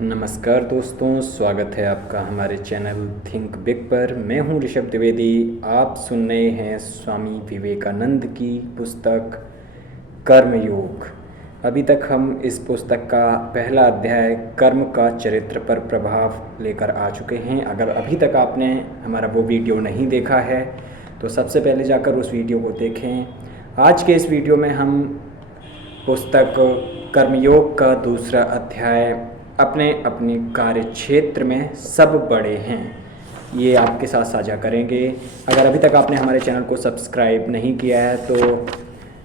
नमस्कार दोस्तों, स्वागत है आपका हमारे चैनल थिंक बिग पर। मैं हूं ऋषभ द्विवेदी। आप सुन रहे हैं स्वामी विवेकानंद की पुस्तक कर्मयोग। अभी तक हम इस पुस्तक का पहला अध्याय कर्म का चरित्र पर प्रभाव लेकर आ चुके हैं। अगर अभी तक आपने हमारा वो वीडियो नहीं देखा है तो सबसे पहले जाकर उस वीडियो को देखें। आज के इस वीडियो में हम पुस्तक कर्मयोग का दूसरा अध्याय अपने अपने कार्य क्षेत्र में सब बड़े हैं ये आपके साथ साझा करेंगे। अगर अभी तक आपने हमारे चैनल को सब्सक्राइब नहीं किया है तो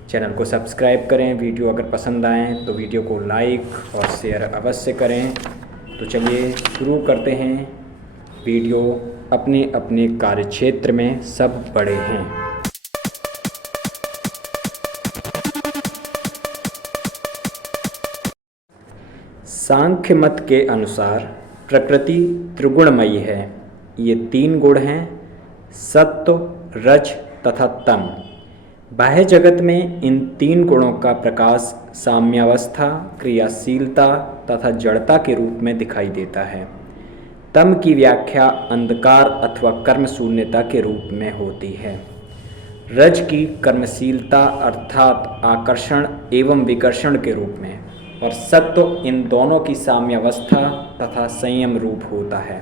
चैनल को सब्सक्राइब करें। वीडियो अगर पसंद आए तो वीडियो को लाइक और शेयर अवश्य करें। तो चलिए शुरू करते हैं। वीडियो अपने अपने कार्य क्षेत्र में सब बड़े हैं। सांख्य मत के अनुसार प्रकृति त्रिगुणमयी है। ये 3 गुण हैं, सत्व, रज तथा तम। बाह्य जगत में इन 3 गुणों का प्रकाश साम्यावस्था, क्रियाशीलता तथा जड़ता के रूप में दिखाई देता है। तम की व्याख्या अंधकार अथवा कर्म शून्यता के रूप में होती है। रज की कर्मशीलता अर्थात आकर्षण एवं विकर्षण के रूप में, और सत्व इन दोनों की साम्यावस्था तथा संयम रूप होता है।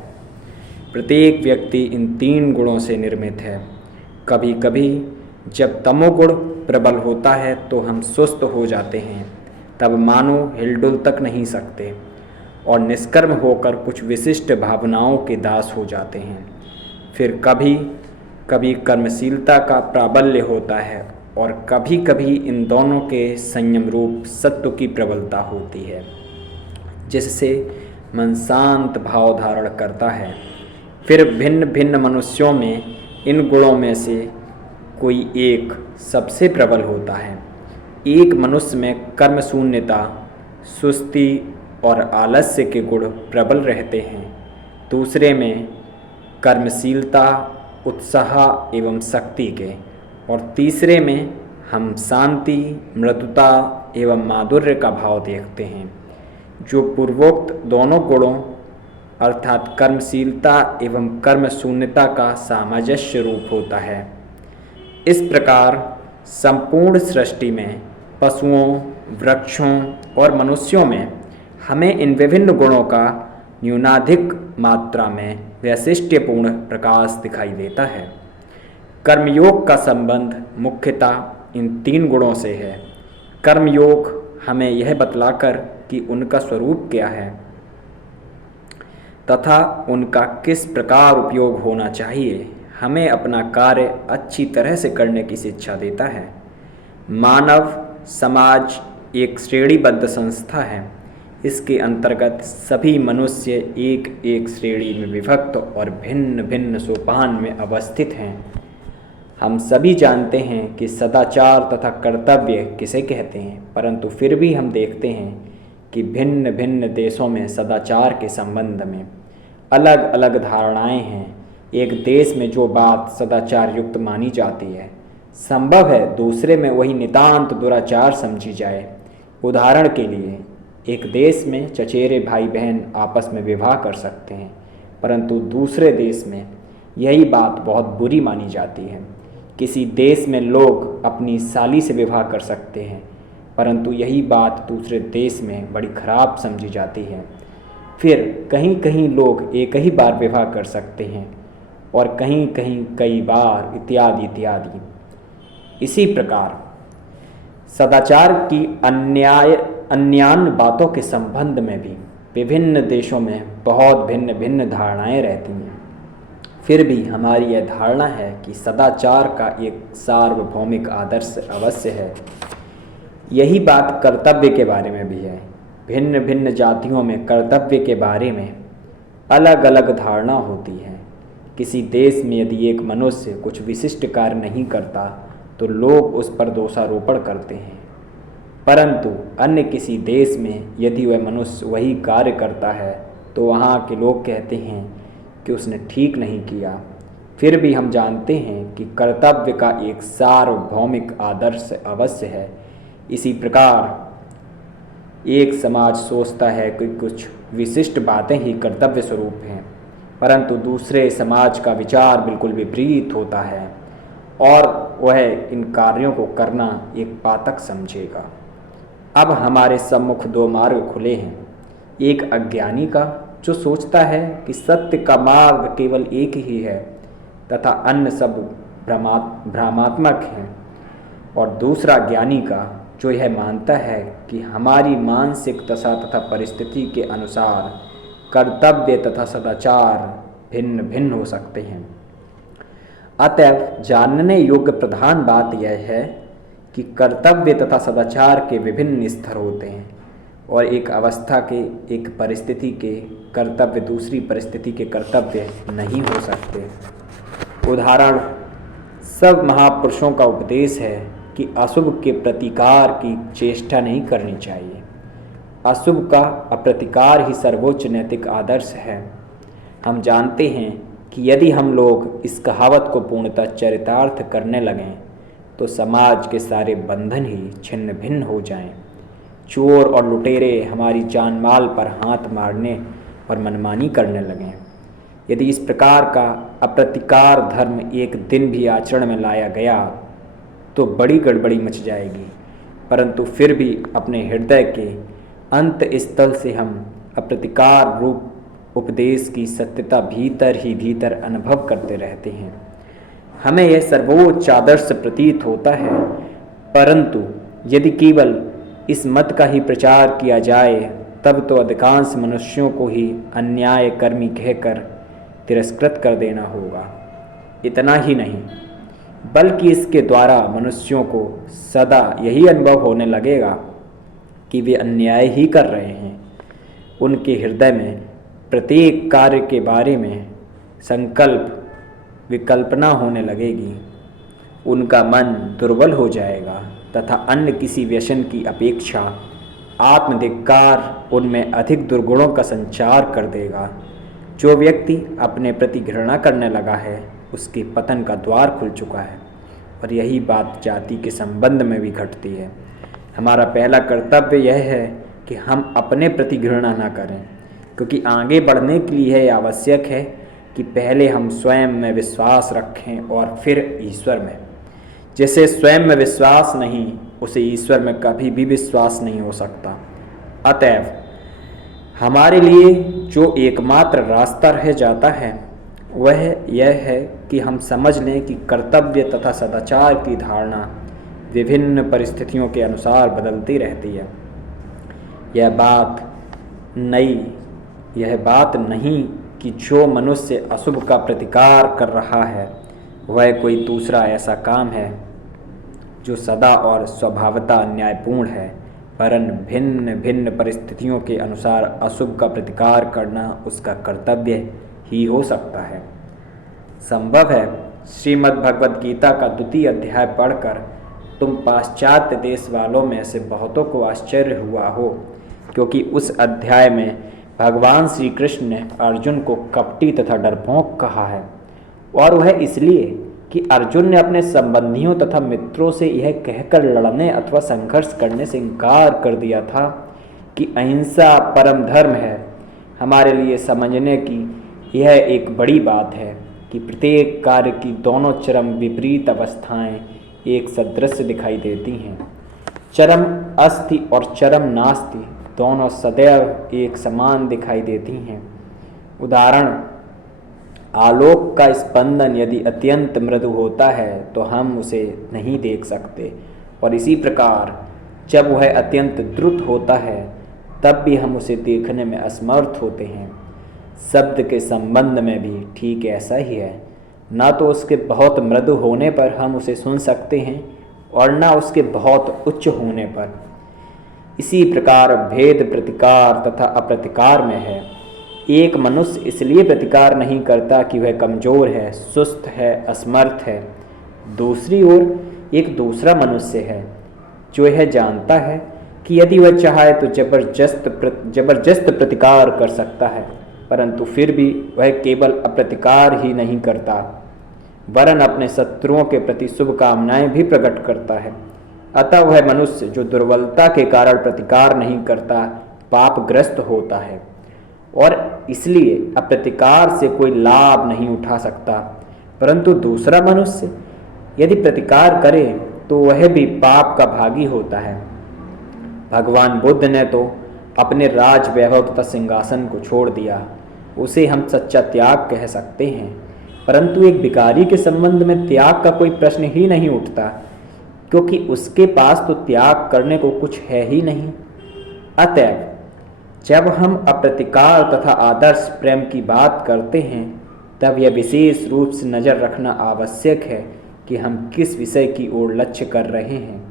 प्रत्येक व्यक्ति इन 3 गुणों से निर्मित है। कभी कभी जब तमोगुण प्रबल होता है तो हम सुस्त हो जाते हैं, तब मानो हिलडुल तक नहीं सकते और निष्कर्म होकर कुछ विशिष्ट भावनाओं के दास हो जाते हैं। फिर कभी कभी कर्मशीलता का प्राबल्य होता है और कभी कभी इन दोनों के संयम रूप सत्व की प्रबलता होती है, जिससे मन शांत भाव धारण करता है। फिर भिन्न भिन्न मनुष्यों में इन गुणों में से कोई एक सबसे प्रबल होता है। एक मनुष्य में कर्म शून्यता, सुस्ती और आलस्य के गुण प्रबल रहते हैं। दूसरे में कर्मशीलता, उत्साह एवं शक्ति के, और तीसरे में हम शांति, मृदुता एवं माधुर्य का भाव देखते हैं, जो पूर्वोक्त दोनों गुणों अर्थात कर्मशीलता एवं कर्म शून्यता का सामंजस्य रूप होता है। इस प्रकार संपूर्ण सृष्टि में पशुओं, वृक्षों और मनुष्यों में हमें इन विभिन्न गुणों का न्यूनाधिक मात्रा में वैशिष्ट्यपूर्ण प्रकाश दिखाई देता है। कर्मयोग का संबंध मुख्यतः इन 3 गुणों से है। कर्मयोग हमें यह बतलाकर कि उनका स्वरूप क्या है तथा उनका किस प्रकार उपयोग होना चाहिए, हमें अपना कार्य अच्छी तरह से करने की शिक्षा देता है। मानव समाज एक श्रेणीबद्ध संस्था है। इसके अंतर्गत सभी मनुष्य एक एक श्रेणी में विभक्त और भिन्न भिन्न सोपान में अवस्थित हैं। हम सभी जानते हैं कि सदाचार तथा कर्तव्य किसे कहते हैं, परंतु फिर भी हम देखते हैं कि भिन्न भिन्न देशों में सदाचार के संबंध में अलग अलग धारणाएं हैं। एक देश में जो बात सदाचार युक्त मानी जाती है, संभव है दूसरे में वही नितांत दुराचार समझी जाए। उदाहरण के लिए, एक देश में चचेरे भाई बहन आपस में विवाह कर सकते हैं, परंतु दूसरे देश में यही बात बहुत बुरी मानी जाती है। किसी देश में लोग अपनी साली से विवाह कर सकते हैं, परंतु यही बात दूसरे देश में बड़ी खराब समझी जाती है। फिर कहीं कहीं लोग एक ही बार विवाह कर सकते हैं और कहीं कहीं कई बार, इत्यादि इत्यादि। इसी प्रकार सदाचार की अन्यान्य बातों के संबंध में भी विभिन्न देशों में बहुत भिन्न भिन्न धारणाएं रहती हैं। फिर भी हमारी यह धारणा है कि सदाचार का एक सार्वभौमिक आदर्श अवश्य है। यही बात कर्तव्य के बारे में भी है। भिन्न भिन्न जातियों में कर्तव्य के बारे में अलग अलग धारणा होती है। किसी देश में यदि एक मनुष्य कुछ विशिष्ट कार्य नहीं करता तो लोग उस पर दोषारोपण करते हैं, परंतु अन्य किसी देश में यदि वह मनुष्य वही कार्य करता है तो वहाँ के लोग कहते हैं कि उसने ठीक नहीं किया। फिर भी हम जानते हैं कि कर्तव्य का एक सार्वभौमिक आदर्श अवश्य है। इसी प्रकार एक समाज सोचता है कि कुछ विशिष्ट बातें ही कर्तव्य स्वरूप हैं, परंतु दूसरे समाज का विचार बिल्कुल विपरीत होता है और वह इन कार्यों को करना एक पातक समझेगा। अब हमारे सम्मुख दो मार्ग खुले हैं, एक अज्ञानी का जो सोचता है कि सत्य का मार्ग केवल एक ही है तथा अन्य सब भ्रमात्मक हैं, और दूसरा ज्ञानी का जो यह मानता है कि हमारी मानसिक दशा तथा परिस्थिति के अनुसार कर्तव्य तथा सदाचार भिन्न भिन्न हो सकते हैं। अतएव जानने योग्य प्रधान बात यह है कि कर्तव्य तथा सदाचार के विभिन्न स्तर होते हैं और एक अवस्था के, एक परिस्थिति के कर्तव्य दूसरी परिस्थिति के कर्तव्य नहीं हो सकते। उदाहरण, सब महापुरुषों का उपदेश है कि अशुभ के प्रतिकार की चेष्टा नहीं करनी चाहिए। अशुभ का अप्रतिकार ही सर्वोच्च नैतिक आदर्श है। हम जानते हैं कि यदि हम लोग इस कहावत को पूर्णतः चरितार्थ करने लगें तो समाज के सारे बंधन ही छिन्न भिन्न हो जाएं। चोर और लुटेरे हमारी जान माल पर हाथ मारने और मनमानी करने लगें। यदि इस प्रकार का अप्रतिकार धर्म एक दिन भी आचरण में लाया गया तो बड़ी गड़बड़ी मच जाएगी, परंतु फिर भी अपने हृदय के अंत स्थल से हम अप्रतिकार रूप उपदेश की सत्यता भीतर ही भीतर अनुभव करते रहते हैं। हमें यह सर्वोच्च आदर्श प्रतीत होता है, परंतु यदि केवल इस मत का ही प्रचार किया जाए तब तो अधिकांश मनुष्यों को ही अन्याय कर्मी कहकर तिरस्कृत कर देना होगा। इतना ही नहीं, बल्कि इसके द्वारा मनुष्यों को सदा यही अनुभव होने लगेगा कि वे अन्याय ही कर रहे हैं। उनके हृदय में प्रत्येक कार्य के बारे में संकल्प विकल्पना होने लगेगी। उनका मन दुर्बल हो जाएगा तथा अन्य किसी व्यसन की अपेक्षा आत्मधिक्कार उनमें अधिक दुर्गुणों का संचार कर देगा। जो व्यक्ति अपने प्रति घृणा करने लगा है उसके पतन का द्वार खुल चुका है। और यही बात जाति के संबंध में भी घटती है। हमारा पहला कर्तव्य यह है कि हम अपने प्रति घृणा न करें, क्योंकि आगे बढ़ने के लिए यह आवश्यक है कि पहले हम स्वयं में विश्वास रखें और फिर ईश्वर में। जैसे स्वयं में विश्वास नहीं, उसे ईश्वर में कभी भी विश्वास नहीं हो सकता। अतएव हमारे लिए जो एकमात्र रास्ता रह जाता है वह यह है कि हम समझ लें कि कर्तव्य तथा सदाचार की धारणा विभिन्न परिस्थितियों के अनुसार बदलती रहती है। यह बात नहीं कि जो मनुष्य अशुभ का प्रतिकार कर रहा है वह कोई दूसरा ऐसा काम है जो सदा और स्वभावतः अन्यायपूर्ण है, वरन भिन्न भिन्न परिस्थितियों के अनुसार अशुभ का प्रतिकार करना उसका कर्तव्य ही हो सकता है। संभव है श्रीमद् भगवद गीता का 2वां अध्याय पढ़कर तुम पाश्चात्य देश वालों में से बहुतों को आश्चर्य हुआ हो, क्योंकि उस अध्याय में भगवान श्री कृष्ण ने अर्जुन को कपटी तथा डरपोक कहा है, और वह इसलिए कि अर्जुन ने अपने संबंधियों तथा मित्रों से यह कहकर लड़ने अथवा संघर्ष करने से इनकार कर दिया था कि अहिंसा परम धर्म है। हमारे लिए समझने की यह एक बड़ी बात है कि प्रत्येक कार्य की दोनों चरम विपरीत अवस्थाएं एक सदृश दिखाई देती हैं। चरम अस्ति और चरम नास्ति दोनों सदैव एक समान दिखाई देती हैं। उदाहरण, आलोक का स्पंदन यदि अत्यंत मृदु होता है तो हम उसे नहीं देख सकते, और इसी प्रकार जब वह अत्यंत द्रुत होता है तब भी हम उसे देखने में असमर्थ होते हैं। शब्द के संबंध में भी ठीक ऐसा ही है। ना तो उसके बहुत मृदु होने पर हम उसे सुन सकते हैं और ना उसके बहुत उच्च होने पर। इसी प्रकार भेद प्रतिकार तथा अप्रतिकार में है। एक मनुष्य इसलिए प्रतिकार नहीं करता कि वह कमज़ोर है, सुस्त है, असमर्थ है। दूसरी ओर एक दूसरा मनुष्य है जो यह जानता है कि यदि वह चाहे तो जबरदस्त प्रतिकार कर सकता है, परंतु फिर भी वह केवल अप्रतिकार ही नहीं करता वरन अपने शत्रुओं के प्रति शुभकामनाएं भी प्रकट करता है। अतः वह मनुष्य जो दुर्बलता के कारण प्रतिकार नहीं करता पापग्रस्त होता है और इसलिए अप्रतिकार से कोई लाभ नहीं उठा सकता। परंतु दूसरा मनुष्य यदि प्रतिकार करे तो वह भी पाप का भागी होता है। भगवान बुद्ध ने तो अपने राज वैभव तथा सिंहासन को छोड़ दिया, उसे हम सच्चा त्याग कह सकते हैं। परंतु एक भिखारी के संबंध में त्याग का कोई प्रश्न ही नहीं उठता, क्योंकि उसके पास तो त्याग करने को कुछ है ही नहीं। अतएव जब हम अप्रतिकार तथा आदर्श प्रेम की बात करते हैं तब यह विशेष रूप से नज़र रखना आवश्यक है कि हम किस विषय की ओर लक्ष्य कर रहे हैं।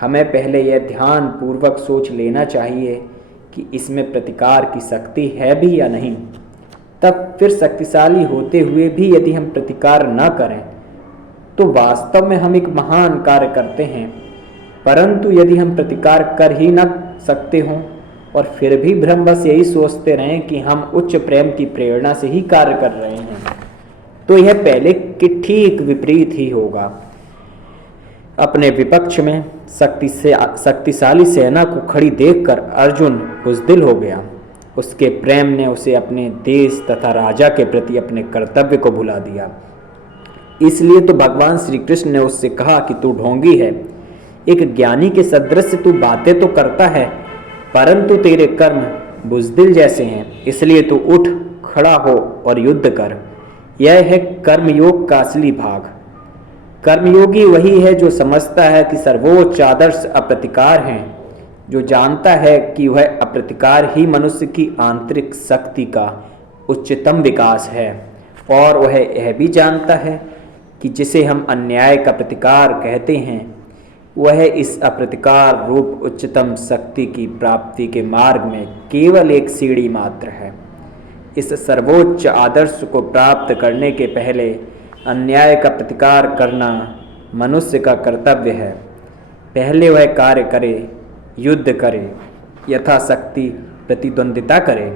हमें पहले यह ध्यान पूर्वक सोच लेना चाहिए कि इसमें प्रतिकार की शक्ति है भी या नहीं। तब फिर शक्तिशाली होते हुए भी यदि हम प्रतिकार न करें तो वास्तव में हम एक महान कार्य करते हैं। परंतु यदि हम प्रतिकार कर ही न सकते हों और फिर भी भ्रमवश यही सोचते रहें कि हम उच्च प्रेम की प्रेरणा से ही कार्य कर रहे हैं, तो यह पहले के ठीक विपरीत ही होगा। अपने विपक्ष में शक्तिशाली सेना को खड़ी देखकर अर्जुन बुज़दिल हो गया। उसके प्रेम ने उसे अपने देश तथा राजा के प्रति अपने कर्तव्य को भुला दिया। इसलिए तो भगवान श्री कृष्ण ने उससे कहा कि तू ढोंगी है, एक ज्ञानी के सदृश तू बातें तो करता है परंतु तेरे कर्म बुज़दिल जैसे हैं, इसलिए तू उठ खड़ा हो और युद्ध कर। यह है कर्मयोग का असली भाग। कर्मयोगी वही है जो समझता है कि सर्वोच्च आदर्श अप्रतिकार हैं, जो जानता है कि वह अप्रतिकार ही मनुष्य की आंतरिक शक्ति का उच्चतम विकास है, और वह यह भी जानता है कि जिसे हम अन्याय का प्रतिकार कहते हैं वह इस अप्रतिकार रूप उच्चतम शक्ति की प्राप्ति के मार्ग में केवल एक सीढ़ी मात्र है। इस सर्वोच्च आदर्श को प्राप्त करने के पहले अन्याय का प्रतिकार करना मनुष्य का कर्तव्य है। पहले वह कार्य करे, युद्ध करे, यथाशक्ति प्रतिद्वंदिता करे।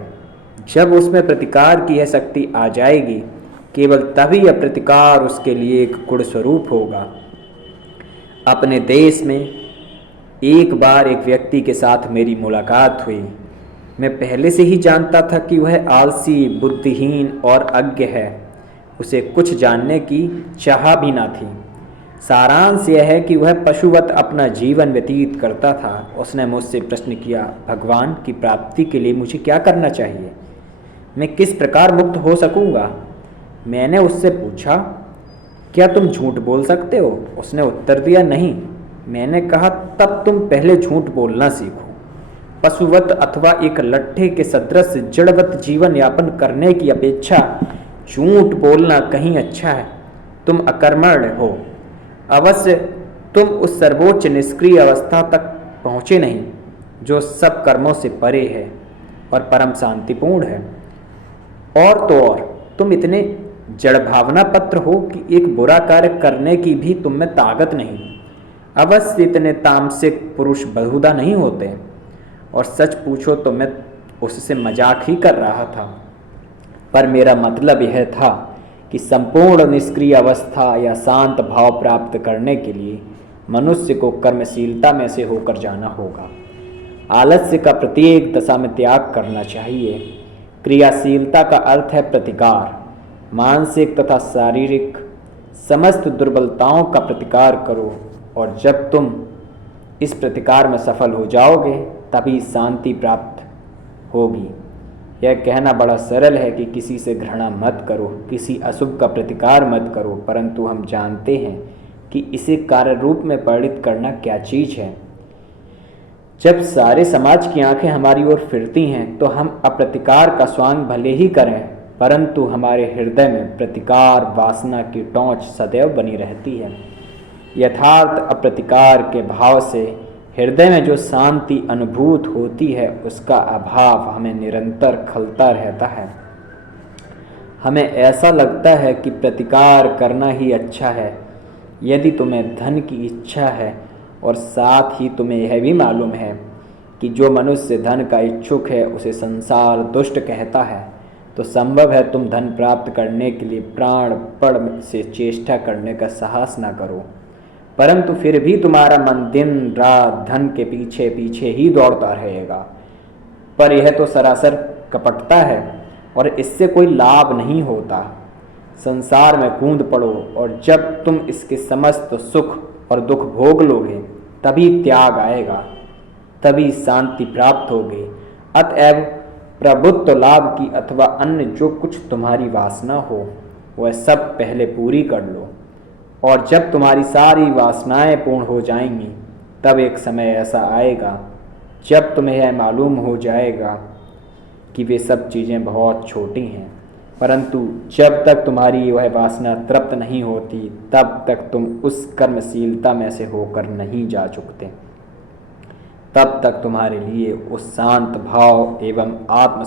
जब उसमें प्रतिकार की यह शक्ति आ जाएगी, केवल तभी यह प्रतिकार उसके लिए एक गुण स्वरूप होगा। अपने देश में एक बार एक व्यक्ति के साथ मेरी मुलाकात हुई। मैं पहले से ही जानता था कि वह आलसी, बुद्धिहीन और अज्ञ है। उसे कुछ जानने की चाह भी ना थी। सारांश यह है कि वह पशुवत अपना जीवन व्यतीत करता था। उसने मुझसे प्रश्न किया, भगवान की प्राप्ति के लिए मुझे क्या करना चाहिए? मैं किस प्रकार मुक्त हो सकूंगा? मैंने उससे पूछा, क्या तुम झूठ बोल सकते हो? उसने उत्तर दिया, नहीं। मैंने कहा, तब तुम पहले झूठ बोलना सीखो। पशुवत अथवा एक लट्ठे के सदृश जड़वत जीवन यापन करने की अपेक्षा झूठ बोलना कहीं अच्छा है। तुम अकर्मण्य हो। अवश्य तुम उस सर्वोच्च निष्क्रिय अवस्था तक पहुँचे नहीं जो सब कर्मों से परे है और परम शांतिपूर्ण है। और तो और तुम इतने जड़ भावना पत्र हो कि एक बुरा कार्य करने की भी तुम में ताकत नहीं। अवश्य इतने तामसिक पुरुष बहुधा नहीं होते। और सच पूछो तो मैं उससे मजाक ही कर रहा था, पर मेरा मतलब यह था कि संपूर्ण निष्क्रिय अवस्था या शांत भाव प्राप्त करने के लिए मनुष्य को कर्मशीलता में से होकर जाना होगा। आलस्य का प्रत्येक दशा में त्याग करना चाहिए। क्रियाशीलता का अर्थ है प्रतिकार। मानसिक तथा शारीरिक समस्त दुर्बलताओं का प्रतिकार करो, और जब तुम इस प्रतिकार में सफल हो जाओगे तभी शांति प्राप्त होगी। यह कहना बड़ा सरल है कि किसी से घृणा मत करो, किसी अशुभ का प्रतिकार मत करो, परंतु हम जानते हैं कि इसे कार्य रूप में परिणत करना क्या चीज़ है। जब सारे समाज की आंखें हमारी ओर फिरती हैं तो हम अप्रतिकार का स्वांग भले ही करें, परंतु हमारे हृदय में प्रतिकार वासना की टोंच सदैव बनी रहती है। यथार्थ अप्रतिकार के भाव से हृदय में जो शांति अनुभूत होती है उसका अभाव हमें निरंतर खलता रहता है। हमें ऐसा लगता है कि प्रतिकार करना ही अच्छा है। यदि तुम्हें धन की इच्छा है और साथ ही तुम्हें यह भी मालूम है कि जो मनुष्य धन का इच्छुक है उसे संसार दुष्ट कहता है, तो संभव है तुम धन प्राप्त करने के लिए प्राणपण से चेष्टा करने का साहस न करो। परंतु फिर भी तुम्हारा मन दिन रात धन के पीछे पीछे ही दौड़ता रहेगा। पर यह तो सरासर कपटता है और इससे कोई लाभ नहीं होता। संसार में कूद पड़ो और जब तुम इसके समस्त सुख और दुख भोग लोगे तभी त्याग आएगा, तभी शांति प्राप्त होगी। अतएव प्रभुत्व लाभ की अथवा अन्य जो कुछ तुम्हारी वासना हो वह सब पहले पूरी कर लो, और जब तुम्हारी सारी वासनाएं पूर्ण हो जाएंगी तब एक समय ऐसा आएगा जब तुम्हें यह मालूम हो जाएगा कि वे सब चीज़ें बहुत छोटी हैं, परंतु जब तक तुम्हारी वह वासना तृप्त नहीं होती तब तक तुम उस कर्मशीलता में से होकर नहीं जा चुकते। तब तक तुम्हारे लिए उस शांत भाव एवं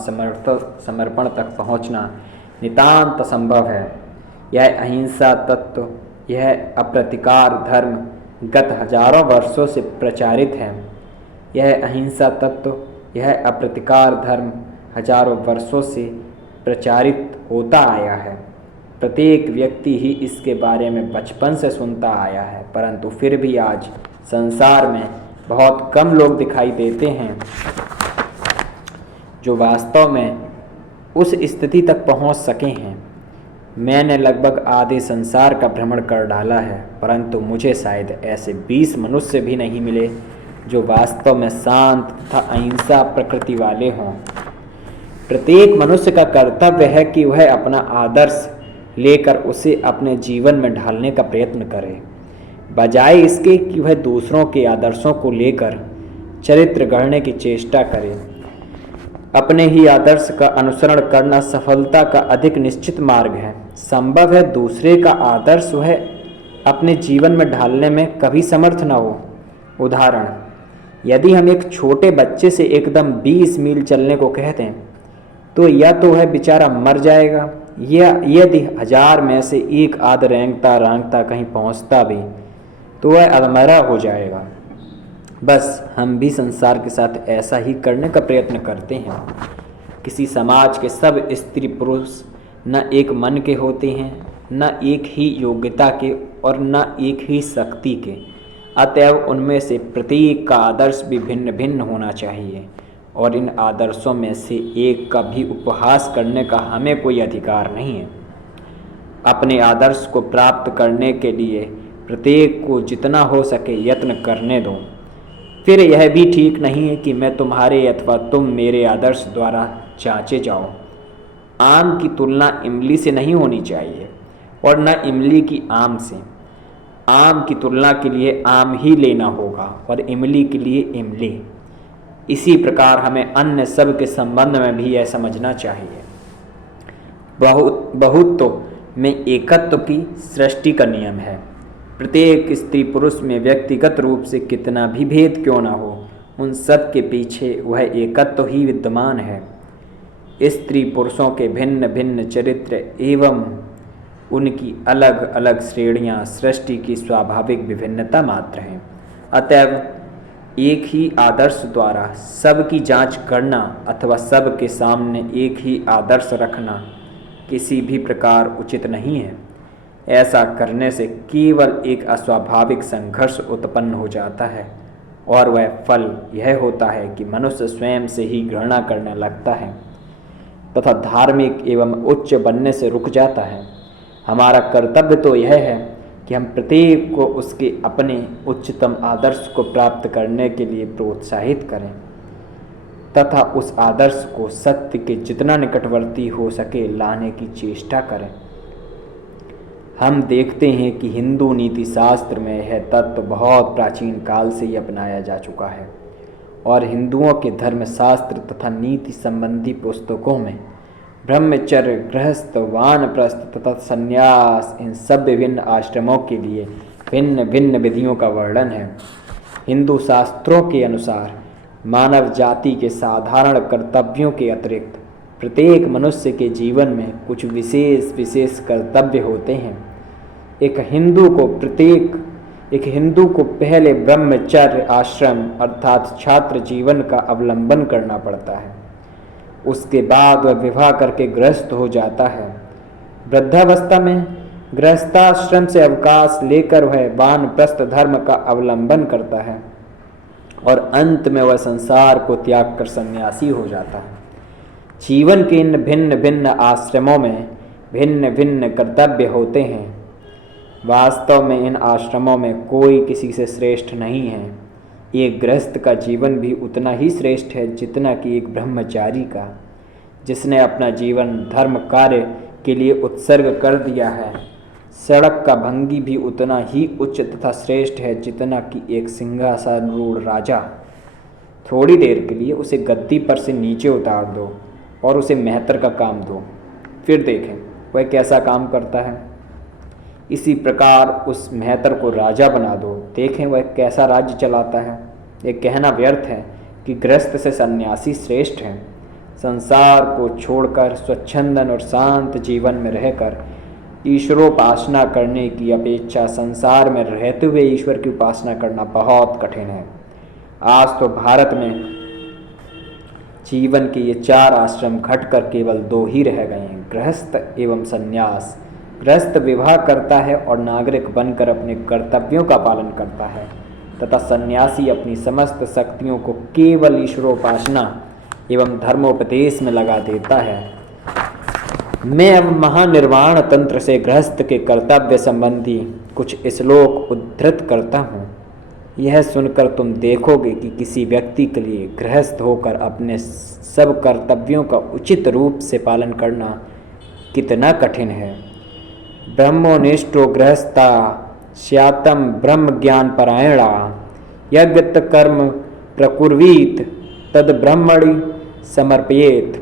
समर्पण तक पहुंचना नितांत असंभव है। यह अहिंसा तत्व, यह अप्रतिकार धर्म गत हजारों वर्षों से प्रचारित है। यह अहिंसा तत्व, यह अप्रतिकार धर्म हजारों वर्षों से प्रचारित होता आया है। प्रत्येक व्यक्ति ही इसके बारे में बचपन से सुनता आया है, परंतु फिर भी आज संसार में बहुत कम लोग दिखाई देते हैं जो वास्तव में उस स्थिति तक पहुंच सके हैं। मैंने लगभग आधे संसार का भ्रमण कर डाला है, परंतु मुझे शायद ऐसे 20 मनुष्य भी नहीं मिले जो वास्तव में शांत तथा अहिंसा प्रकृति वाले हों। प्रत्येक मनुष्य का कर्तव्य है कि वह अपना आदर्श लेकर उसे अपने जीवन में ढालने का प्रयत्न करे, बजाय इसके कि वह दूसरों के आदर्शों को लेकर चरित्र गढ़ने की चेष्टा करे। अपने ही आदर्श का अनुसरण करना सफलता का अधिक निश्चित मार्ग है। संभव है दूसरे का आदर्श वह अपने जीवन में ढालने में कभी समर्थ न हो। उदाहरण, यदि हम एक छोटे बच्चे से एकदम 20 मील चलने को कहते हैं तो या तो वह बेचारा मर जाएगा, या यदि 1000 में से एक आध रेंगता कहीं पहुंचता भी तो वह अधमरा हो जाएगा। बस हम भी संसार के साथ ऐसा ही करने का प्रयत्न करते हैं। किसी समाज के सब स्त्री पुरुष न एक मन के होते हैं, न एक ही योग्यता के और न एक ही शक्ति के। अतएव उनमें से प्रत्येक का आदर्श भी भिन्न भिन्न होना चाहिए, और इन आदर्शों में से एक का भी उपहास करने का हमें कोई अधिकार नहीं है। अपने आदर्श को प्राप्त करने के लिए प्रत्येक को जितना हो सके यत्न करने दो। फिर यह भी ठीक नहीं है कि मैं तुम्हारे अथवा तुम मेरे आदर्श द्वारा जांचे जाओ। आम की तुलना इमली से नहीं होनी चाहिए और न इमली की आम से। आम की तुलना के लिए आम ही लेना होगा और इमली के लिए इमली। इसी प्रकार हमें अन्य सब के संबंध में भी यह समझना चाहिए। बहुत्व में एकत्व की सृष्टि का नियम है। प्रत्येक स्त्री पुरुष में व्यक्तिगत रूप से कितना भी भेद क्यों न हो, उन सब के पीछे वह एकत्व ही विद्यमान है। स्त्री पुरुषों के भिन्न भिन्न चरित्र एवं उनकी अलग अलग श्रेणियां सृष्टि की स्वाभाविक विभिन्नता मात्र हैं। अतएव एक ही आदर्श द्वारा सब की जांच करना अथवा सब के सामने एक ही आदर्श रखना किसी भी प्रकार उचित नहीं है। ऐसा करने से केवल एक अस्वाभाविक संघर्ष उत्पन्न हो जाता है, और वह फल यह होता है कि मनुष्य स्वयं से ही घृणा करने लगता है तथा धार्मिक एवं उच्च बनने से रुक जाता है। हमारा कर्तव्य तो यह है कि हम प्रत्येक को उसके अपने उच्चतम आदर्श को प्राप्त करने के लिए प्रोत्साहित करें तथा उस आदर्श को सत्य के जितना निकटवर्ती हो सके लाने की चेष्टा करें। हम देखते हैं कि हिंदू नीति शास्त्र में यह तत्व बहुत प्राचीन काल से ही अपनाया जा चुका है, और हिंदुओं के धर्मशास्त्र तथा नीति संबंधी पुस्तकों में ब्रह्मचर्य, गृहस्थ, वानप्रस्थ तथा संन्यास, इन सब विभिन्न आश्रमों के लिए भिन्न भिन्न विधियों का वर्णन है। हिंदू शास्त्रों के अनुसार मानव जाति के साधारण कर्तव्यों के अतिरिक्त प्रत्येक मनुष्य के जीवन में कुछ विशेष कर्तव्य होते हैं। एक हिंदू को पहले ब्रह्मचर्य आश्रम अर्थात छात्र जीवन का अवलंबन करना पड़ता है। उसके बाद वह विवाह करके गृहस्थ हो जाता है। वृद्धावस्था में गृहस्थाश्रम से अवकाश लेकर वह वानप्रस्थ धर्म का अवलंबन करता है और अंत में वह संसार को त्याग कर सन्यासी हो जाता है। जीवन के इन भिन्न भिन्न आश्रमों में भिन्न भिन्न कर्तव्य होते हैं। वास्तव में इन आश्रमों में कोई किसी से श्रेष्ठ नहीं है। एक गृहस्थ का जीवन भी उतना ही श्रेष्ठ है जितना कि एक ब्रह्मचारी का, जिसने अपना जीवन धर्म कार्य के लिए उत्सर्ग कर दिया है। सड़क का भंगी भी उतना ही उच्च तथा श्रेष्ठ है जितना कि एक सिंहासनारूढ़ राजा। थोड़ी देर के लिए उसे गद्दी पर से नीचे उतार दो और उसे मेहतर का काम दो, फिर देखें वह कैसा काम करता है। इसी प्रकार उस मेहतर को राजा बना दो, देखें वह कैसा राज्य चलाता है। यह कहना व्यर्थ है कि गृहस्थ से सन्यासी श्रेष्ठ है। संसार को छोड़कर स्वच्छंदन और शांत जीवन में रहकर ईश्वरोपासना करने की अपेक्षा संसार में रहते हुए ईश्वर की उपासना करना बहुत कठिन है। आज तो भारत में जीवन के ये 4 आश्रम घटकर केवल 2 ही रह गए हैं, गृहस्थ एवं सन्यास। गृहस्थ विवाह करता है और नागरिक बनकर अपने कर्तव्यों का पालन करता है तथा सन्यासी अपनी समस्त शक्तियों को केवल ईश्वरोपासना एवं धर्मोपदेश में लगा देता है। मैं अब महानिर्वाण तंत्र से गृहस्थ के कर्तव्य संबंधी कुछ श्लोक उद्धृत करता हूँ। यह सुनकर तुम देखोगे कि किसी व्यक्ति के लिए गृहस्थ होकर अपने सब कर्तव्यों का उचित रूप से पालन करना कितना कठिन है। ब्रह्मोनिष्ठो गृहस्था स्यातं ब्रह्म ज्ञान परायणा यज्ञ कर्म प्रकुर्वीत तद ब्रह्मणि समर्पयेत।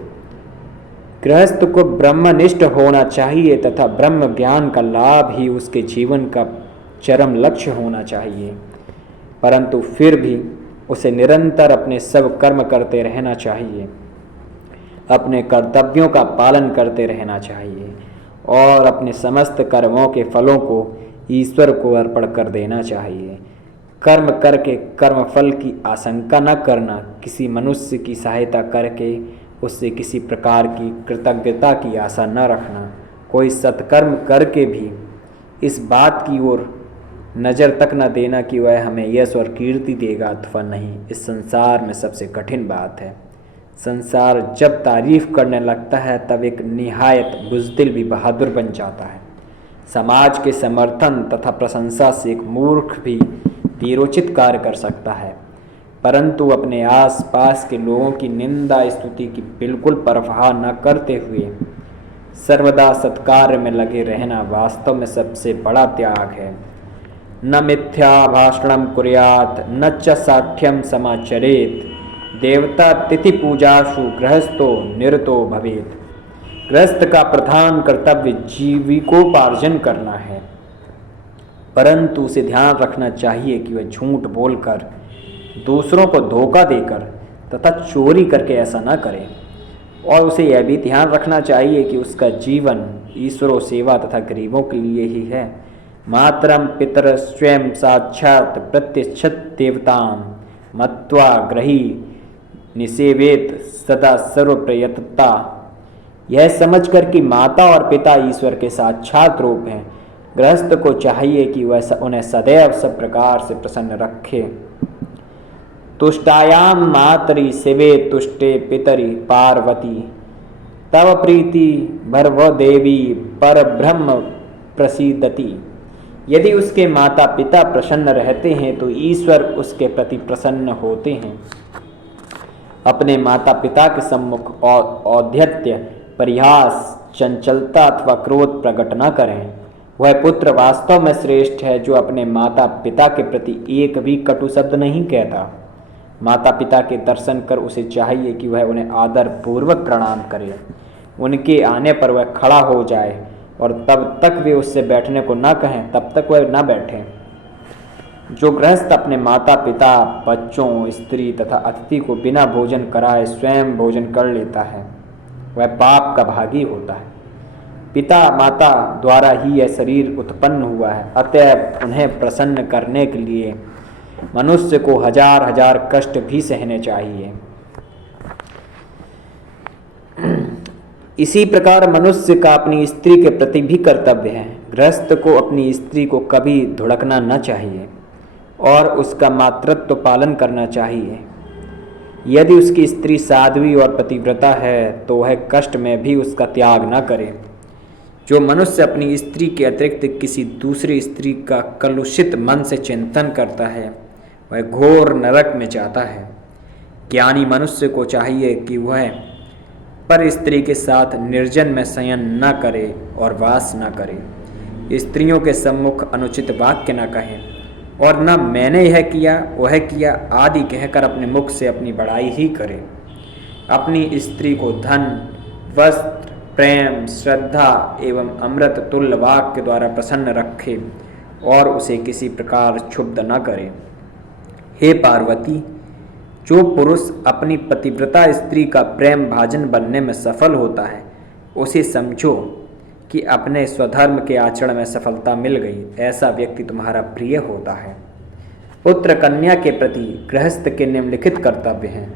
गृहस्थ को ब्रह्मनिष्ठ होना चाहिए तथा ब्रह्म ज्ञान का लाभ ही उसके जीवन का चरम लक्ष्य होना चाहिए, परंतु फिर भी उसे निरंतर अपने सब कर्म करते रहना चाहिए, अपने कर्तव्यों का पालन करते रहना चाहिए और अपने समस्त कर्मों के फलों को ईश्वर को अर्पण कर देना चाहिए। कर्म करके कर्मफल की आशंका न करना, किसी मनुष्य की सहायता करके उससे किसी प्रकार की कृतज्ञता की आशा न रखना, कोई सत्कर्म करके भी इस बात की ओर नज़र तक न देना कि वह हमें यश और कीर्ति देगा अथवा नहीं, इस संसार में सबसे कठिन बात है। संसार जब तारीफ करने लगता है तब एक निहायत बुज़दिल भी बहादुर बन जाता है। समाज के समर्थन तथा प्रशंसा से एक मूर्ख भी वीरोचित कार्य कर सकता है, परंतु अपने आसपास के लोगों की निंदा स्तुति की बिल्कुल परवाह न करते हुए सर्वदा सत्कार्य में लगे रहना वास्तव में सबसे बड़ा त्याग है। न मिथ्या भाषणम कुर्यात न च साठ्यम समाचरेत देवता तिथि पूजाशु गृहस्थो निरतो भवेत। गृहस्थ का प्रधान कर्तव्य जीविकोपार्जन करना है, परंतु उसे ध्यान रखना चाहिए कि वह झूठ बोलकर, दूसरों को धोखा देकर तथा चोरी करके ऐसा न करे, और उसे यह भी ध्यान रखना चाहिए कि उसका जीवन ईश्वरों सेवा तथा गरीबों के लिए ही है। मातरम पितर स्वयं साक्षात प्रत्यक्षत देवताम मत्वा ग्रही निसेवेत सदा सर्वप्रयतता। यह समझकर कि माता और पिता ईश्वर के साक्षात रूप हैं, गृहस्थ को चाहिए कि वह उन्हें सदैव सब प्रकार से प्रसन्न रखे। तुष्टायाम मातरि सेवे तुष्टे पितरि पार्वती तव प्रीति भर्व देवी पर ब्रह्म प्रसीदति। यदि उसके माता पिता प्रसन्न रहते हैं तो ईश्वर उसके प्रति प्रसन्न होते हैं। अपने माता पिता के सम्मुख औद्धत्य, परिहास, चंचलता अथवा क्रोध प्रकट न करें। वह पुत्र वास्तव में श्रेष्ठ है जो अपने माता पिता के प्रति एक भी कटु शब्द नहीं कहता। माता पिता के दर्शन कर उसे चाहिए कि वह उन्हें आदर पूर्वक प्रणाम करे। उनके आने पर वह खड़ा हो जाए और तब तक वे उससे बैठने को न कहें तब तक वह न बैठे। जो गृहस्थ अपने माता पिता, बच्चों, स्त्री तथा अतिथि को बिना भोजन कराए स्वयं भोजन कर लेता है वह पाप का भागी होता है। पिता माता द्वारा ही यह शरीर उत्पन्न हुआ है, अतएव उन्हें प्रसन्न करने के लिए मनुष्य को हजार हजार कष्ट भी सहने चाहिए। इसी प्रकार मनुष्य का अपनी स्त्री के प्रति भी कर्तव्य है। गृहस्थ को अपनी स्त्री को कभी धुड़कना न चाहिए और उसका मातृत्व पालन करना चाहिए। यदि उसकी स्त्री साध्वी और पतिव्रता है तो वह कष्ट में भी उसका त्याग न करे। जो मनुष्य अपनी स्त्री के अतिरिक्त किसी दूसरी स्त्री का कलुषित मन से चिंतन करता है वह घोर नरक में जाता है। ज्ञानी मनुष्य को चाहिए कि वह पर स्त्री के साथ निर्जन में शयन न करे और वास न करे, स्त्रियों के सम्मुख अनुचित वाक्य न कहे और न मैंने यह किया वह किया आदि कहकर अपने मुख से अपनी बड़ाई ही करे। अपनी स्त्री को धन, वस्त्र, प्रेम, श्रद्धा एवं अमृत तुल्य वाक्य द्वारा प्रसन्न रखे और उसे किसी प्रकार क्षुब्ध न करे। हे पार्वती, जो पुरुष अपनी पतिव्रता स्त्री का प्रेम भाजन बनने में सफल होता है उसे समझो कि अपने स्वधर्म के आचरण में सफलता मिल गई, ऐसा व्यक्ति तुम्हारा प्रिय होता है। पुत्र कन्या के प्रति गृहस्थ के निम्नलिखित कर्तव्य हैं।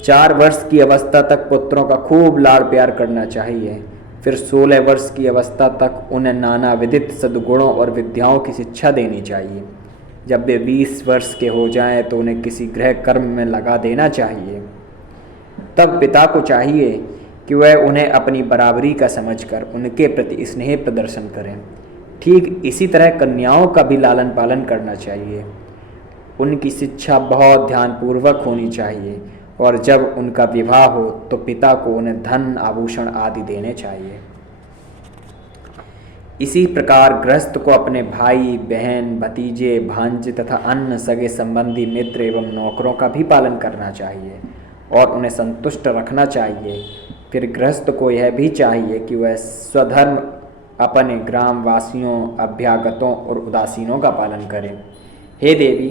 4 वर्ष की अवस्था तक पुत्रों का खूब लाड़ प्यार करना चाहिए। फिर 16 वर्ष की अवस्था तक उन्हें नाना विदित सद्गुणों और विद्याओं की शिक्षा देनी चाहिए। जब वे 20 वर्ष के हो जाएं तो उन्हें किसी गृह कर्म में लगा देना चाहिए। तब पिता को चाहिए कि वह उन्हें अपनी बराबरी का समझकर उनके प्रति स्नेह प्रदर्शन करें। ठीक इसी तरह कन्याओं का भी लालन पालन करना चाहिए। उनकी शिक्षा बहुत ध्यानपूर्वक होनी चाहिए और जब उनका विवाह हो तो पिता को उन्हें धन, आभूषण आदि देने चाहिए। इसी प्रकार गृहस्थ को अपने भाई, बहन, भतीजे, भांजे तथा अन्य सगे संबंधी, मित्र एवं नौकरों का भी पालन करना चाहिए और उन्हें संतुष्ट रखना चाहिए। फिर गृहस्थ को यह भी चाहिए कि वह स्वधर्म अपने ग्राम वासियों, अभ्यागतों और उदासीनों का पालन करे। हे देवी,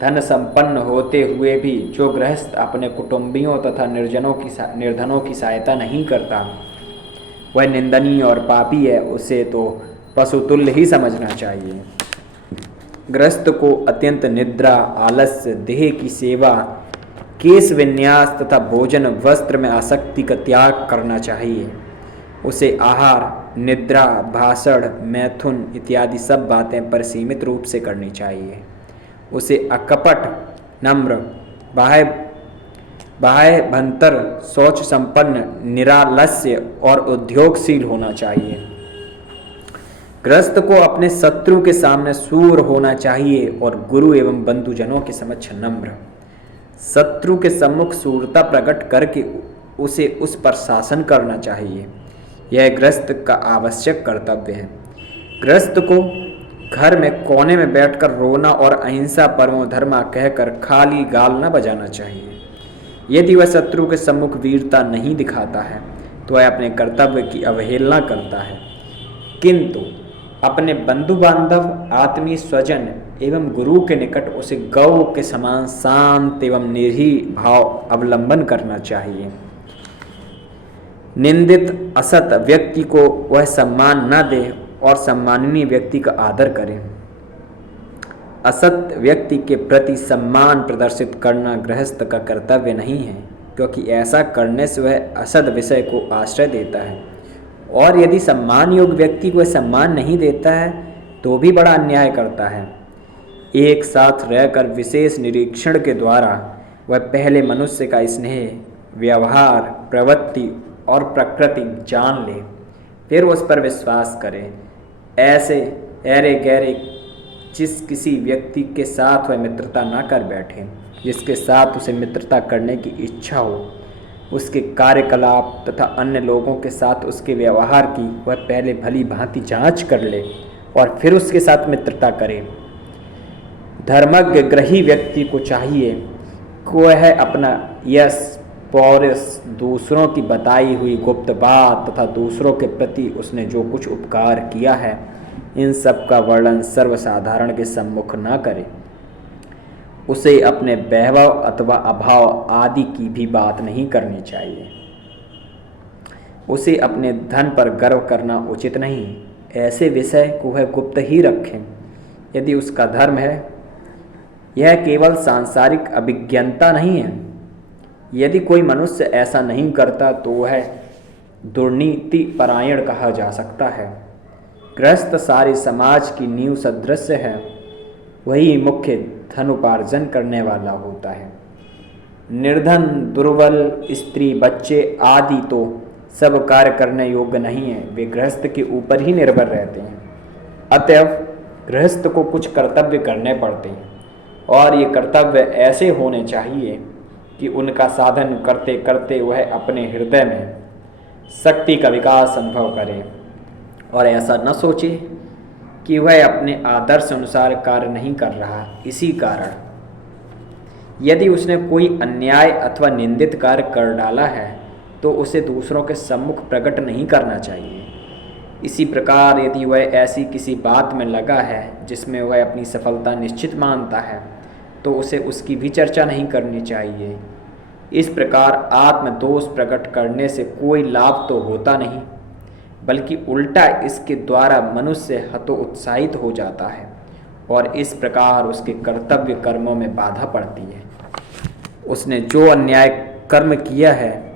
धन संपन्न होते हुए भी जो गृहस्थ अपने कुटुंबियों तथा निर्धनों की सहायता नहीं करता वह निंदनीय और पापी है, उसे तो पशुतुल्य ही समझना चाहिए। गृहस्थ को अत्यंत निद्रा, आलस्य, देह की सेवा, केश विन्यास तथा भोजन वस्त्र में आसक्ति का त्याग करना चाहिए। उसे आहार, निद्रा, भाषण, मैथुन इत्यादि सब बातें परिसीमित रूप से करनी चाहिए। उसे अकपट, नम्र, बाह्य भंतर, शौच संपन्न, निरालस्य और उद्योगशील होना चाहिए। गृहस्थ को अपने शत्रु के सामने शूर होना चाहिए और गुरु एवं बंधुजनों के समक्ष नम्र। शत्रु के सम्मुख शूरता प्रकट करके उसे उस पर शासन करना चाहिए। यह गृहस्थ का आवश्यक कर्तव्य है। गृहस्थ को घर में कोने में बैठकर रोना और अहिंसा परमो धर्मा कहकर खाली गाल न बजाना चाहिए। यदि वह शत्रु के सम्मुख वीरता नहीं दिखाता है तो वह अपने कर्तव्य की अवहेलना करता है, किंतु अपने बंधु बांधव, आत्मीय स्वजन एवं गुरु के निकट उसे गौ के समान शांत एवं निर्भीक भाव अवलंबन करना चाहिए। निंदित असत व्यक्ति को वह सम्मान न दे और सम्माननीय व्यक्ति का आदर करें। असत व्यक्ति के प्रति सम्मान प्रदर्शित करना गृहस्थ का कर्तव्य नहीं है, क्योंकि ऐसा करने से वह असद विषय को आश्रय देता है और यदि सम्मान योग्य व्यक्ति को सम्मान नहीं देता है तो भी बड़ा अन्याय करता है। एक साथ रहकर विशेष निरीक्षण के द्वारा वह पहले मनुष्य का स्नेह, व्यवहार, प्रवृत्ति और प्रकृति जान ले, फिर उस पर विश्वास करे। ऐसे ऐरे गहरे किसी व्यक्ति के साथ वह मित्रता न कर बैठे जिसके साथ उसे मित्रता करने की इच्छा हो। उसके कार्यकलाप तथा अन्य लोगों के साथ उसके व्यवहार की वह पहले भली भांति जांच कर ले और फिर उसके साथ मित्रता करे। धर्मज्ञ ग्रही व्यक्ति को चाहिए कि वह अपना यश, पौरुष, दूसरों की बताई हुई गुप्त बात तथा दूसरों के प्रति उसने जो कुछ उपकार किया है इन सब का वर्णन सर्वसाधारण के सम्मुख न करे। उसे अपने वैभव अथवा अभाव आदि की भी बात नहीं करनी चाहिए। उसे अपने धन पर गर्व करना उचित नहीं। ऐसे विषय को वह गुप्त ही रखें। यदि उसका धर्म है, यह केवल सांसारिक अभिज्ञता नहीं है। यदि कोई मनुष्य ऐसा नहीं करता तो वह दुर्नीति परायण कहा जा सकता है। गृहस्थ सारे समाज की नींव सदृश है, वही मुख्य धन उपार्जन करने वाला होता है। निर्धन, दुर्बल, स्त्री, बच्चे आदि तो सब कार्य करने योग्य नहीं है, वे गृहस्थ के ऊपर ही निर्भर रहते हैं। अतएव गृहस्थ को कुछ कर्तव्य करने पड़ते हैं, और ये कर्तव्य ऐसे होने चाहिए कि उनका साधन करते करते वह अपने हृदय में शक्ति का विकास अनुभव करे, और ऐसा न सोचे कि वह अपने आदर्श अनुसार कार्य नहीं कर रहा। इसी कारण यदि उसने कोई अन्याय अथवा निंदित कार्य कर डाला है तो उसे दूसरों के सम्मुख प्रकट नहीं करना चाहिए। इसी प्रकार यदि वह ऐसी किसी बात में लगा है जिसमें वह अपनी सफलता निश्चित मानता है तो उसे उसकी भी चर्चा नहीं करनी चाहिए। इस प्रकार आत्मदोष प्रकट करने से कोई लाभ तो होता नहीं, बल्कि उल्टा इसके द्वारा मनुष्य हतोत्साहित हो जाता है, और इस प्रकार उसके कर्तव्य कर्मों में बाधा पड़ती है। उसने जो अन्याय कर्म किया है